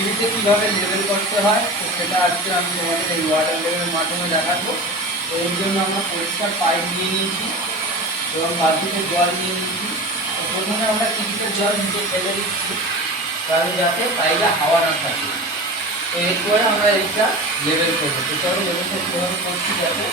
সিঁড়িতে কীভাবে লেভেল করতে হয়, তো সেটা আজকে আমি তোমাদের এই ওয়াটার লেভেলের মাধ্যমে দেখাবো। তো এর জন্য আমরা পরিষ্কার পাইপ নিয়ে নিয়েছি এবং বালতিতে জল নিয়ে নিয়েছি। তো প্রথমে আমরা কিছুটা জল নিচে ফেলে দিচ্ছি, তাহলে যাতে পাইলে হাওয়া না থাকে। তো এরপরে আমরা এইটা লেভেল করব। তো চলো লেভেলটা কীভাবে করছি যাতে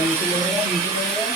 নিচে নেমে যাও নিচে নেমে যাও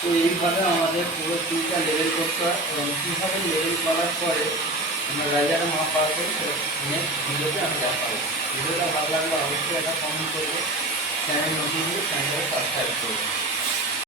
তো এইভাবে আমাদের পুরো টুলটা লেভেল করতে হয় এবং কীভাবে লেভেল করার পরে আমরা রাজার মা পাবো নেক্সট ভিডিওতে আমি দেখাবো ভিডিওটা ভালো লাগলে অবশ্যই একটা কমেন্ট করব। চ্যানেল নতুন হলে চ্যানেলটা সাবস্ক্রাইব করব।